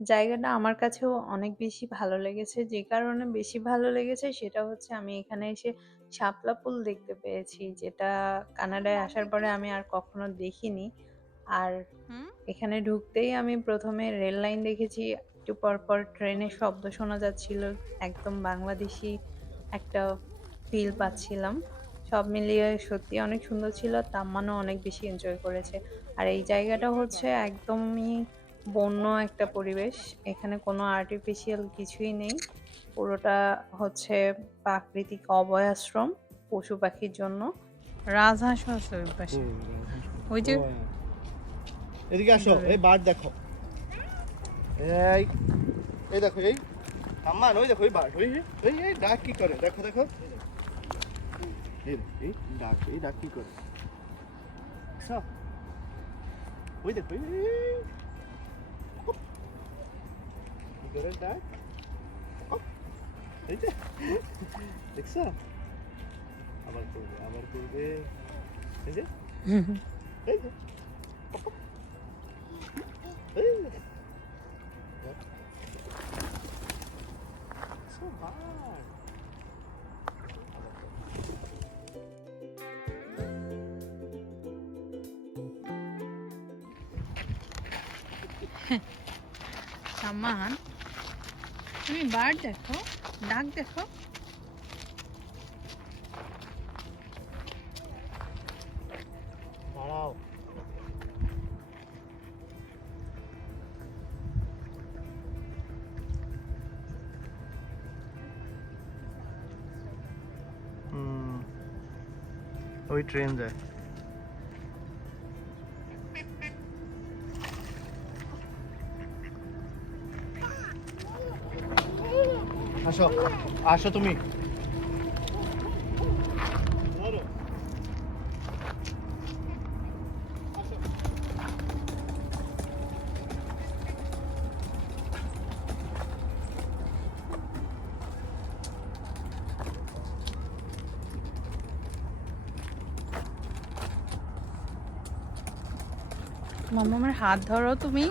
জায়গাটা আমার কাছেও অনেক বেশি ভালো লেগেছে। যে কারণে বেশি ভালো লেগেছে সেটা হচ্ছে আমি এখানে এসে শাপলা ফুল দেখতে পেয়েছি। যেটা কানাডায় আসার পরে আমি আর কখনো দেখিনি। আর এখানে ঢুকতেই আমি ১ম এ রেল লাইন দেখেছি। একটু পরপর ট্রেনের শব্দ শোনা যাচ্ছিল। একদম বাংলাদেশি একটা ফিল পাচ্ছিলাম। সব মিলিয়ে সত্যি অনেক সুন্দর ছিল। তাম্মানও অনেক বেশি এনজয় করেছে। আর এই জায়গাটা হচ্ছে একদমই বন্য একটা পরিবেশ। এখানে কোনো আর্টিফিশিয়াল কিছুই নেই। পুরোটা হচ্ছে প্রাকৃতিক অভয়াশ্রম পশু-পাখির জন্য। রাজহাঁসও আছে ওই পাশে ওই যে এদিকে আসো এই বার্ড দেখো এই এই দেখো এই আম্মা ওই দেখো এই বার্ড ওই এই এই ডাক কি করে দেখো দেখো এই এই ডাক এই ডাক কি করে? ওই দেখো। কি করে ডাক হুপ। এই যে দেখছ আবার করবে আবার করবে এই যে এই যে এই যে। So hard. সামান। তুমি বার্ড দেখো ডাক দেখো। ওই ট্রেন যায়। আসো আসো তুমি। মামার হাত ধরো তুমি।